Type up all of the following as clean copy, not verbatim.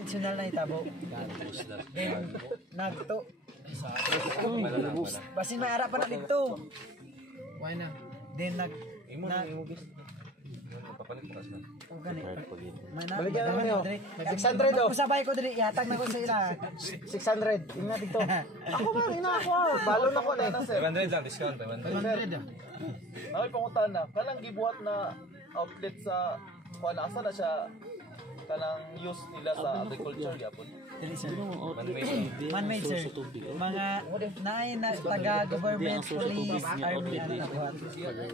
intentional na itabo. Then nagto. Basin may ara pa na dito. Why na? Then nag Baligyan naman yun. 600 o. Usabay ko dali, ihatag na ko sa ila. 600. Ingat dito. Ako ba? Ina ako. Balo na ko na. 500 lang, discount. 500. Nakoy pangutan na. Kanang gibuhat na outlet sa asa na siya kanang use nila sa agriculture yapon. Dili sir. Man-made sir. Mga naay na taga-government, police, army, ano na buhat.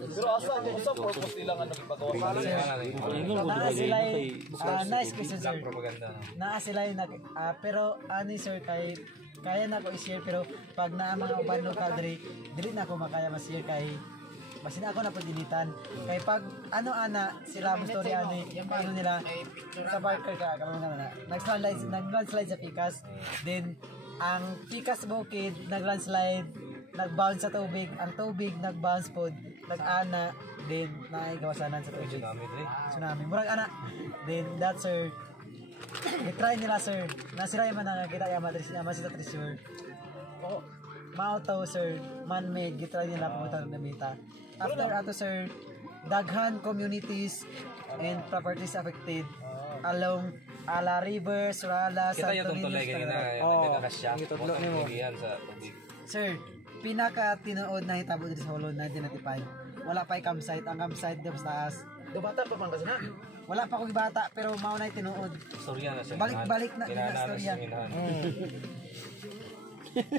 Pero asa purpose nila nga nagpagawa Naa sila nice question sir. Propaganda. Naa sila pero ano sir kaya na ko i-share pero pag naa mga uban local dili na ako makaya ma-share kay basin ako na pagdinitan kay pag ano-ana sila mo story ani ano nila sa barker ka kamo na nag-landslide sa Pikas then ang Pikas bukid nag-landslide nag-bounce sa tubig ang tubig nag-bounce pod nag-ana then naigawasanan sa tubig tsunami murag ana then that sir i-try nila sir nasira yung nakakita yung masita treasure mauto sir man-made gitry nila pumunta ng damita after ato sir daghan communities and properties affected along Ala River, Surala, Kita yung tulay ganyan na nakasya. Itudlo ni mo. Sa tubig. Sir, pinaka tinuod na hitabo dito sa Hulon 1995. Wala pa campsite, ang campsite dito sa taas. Dubata pa pang kasana. Wala pa ko bata pero mao na tinuod. Storya na siya. Balik-balik na istorya.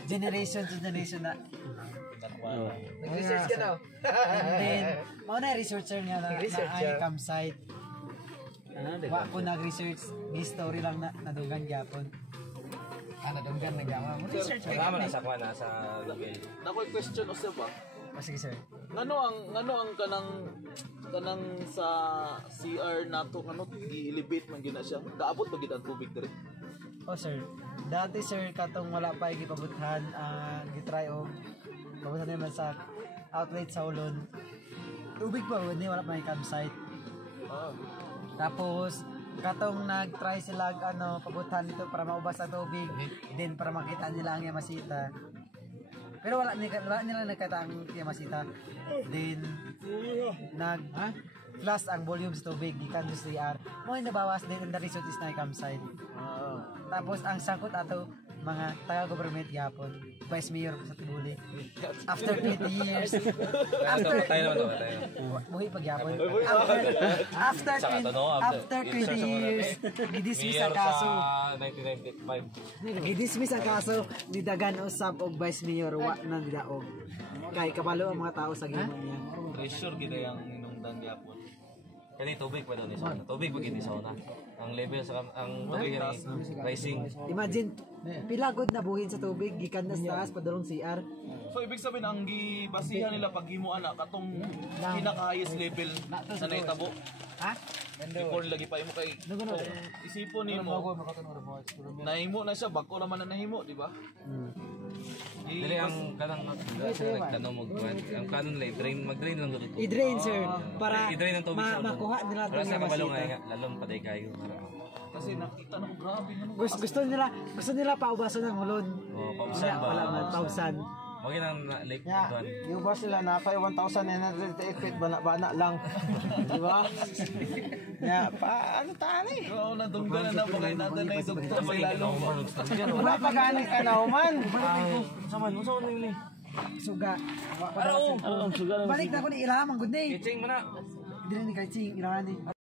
Generation to generation na. Nag-research ka daw. And then, mao na researcher niya na ay campsite. Wa ko nag-research, history lang na nadugan gyapon. Nadunggan na gama. Research ka Tama na sa kwana sa Google. Nakoy question usab ba? Sige sir. Ngano ang kanang sa CR nato gi-elevate man gina siya. Daabot ba gid ang tubig diri? Oh sir, dati sir katong wala pa gipabuthan gitry og pabuthan naman sa outlet sa Hulon. Tubig pa wala pa may campsite. Tapos katong nag-try sila pabuthan dito para maubas ang tubig, then para makita nila ang Yamasita. Pero wala nila nakita ang Yamasita. Then plus ang volume sa tubig gikan sa CR. Mo nabawas din ang resort is na campsite. Tapos ang sangkot ato mga taga-government gyapon, vice mayor sa Tibuli. After 20 years. Buhi pa gyapon. After 20 years, gidismiss ang kaso. 1995. Gidismiss ang kaso ni dagan usab og vice mayor wa nang daog. Kay kabalo ang mga tao sa gimo niya. Pressure gid ang inungdan gyapon. Kani tubig pa daw ni sauna. Tubig pa gid ni sauna. Ang level sa ang tubig ni rising. Imagine pila gud na buhin sa tubig gikan na sa taas padulong CR. So ibig sabihin ang gibasihan nila paghimuan na katong pinaka-highest level na nahitabo. Ha? Before lagi pa imo kay isipon nimo. Nahimo na siya bako naman na nahimo, di ba? Dili ang kanang nagtanong mo ang kanon lay mag-drain lang dito. I-drain sir para i-drain ang tubig sa makuha nila para sa kabalong Yamasita. nga lalong paday kayo. Kasi nakita na ko grabe nga. Gusto nila paubasan ng Hulon. Pausan ba? Wala man pausan. Wagi nang lake Yeah. doon. Yung bus nila na kay 1,988 feet bana lang. Di ba? Yeah, ano tani? Oo, nadunggan na po kayo natin na yung doktor sa ilalo. Wala pa gani ka na man. Saman mo sa uling ni. Suga. Suga. Balik na ko ni Ilham ang good day. Kitching mo na. Dili ni Kaiching Ilham ni.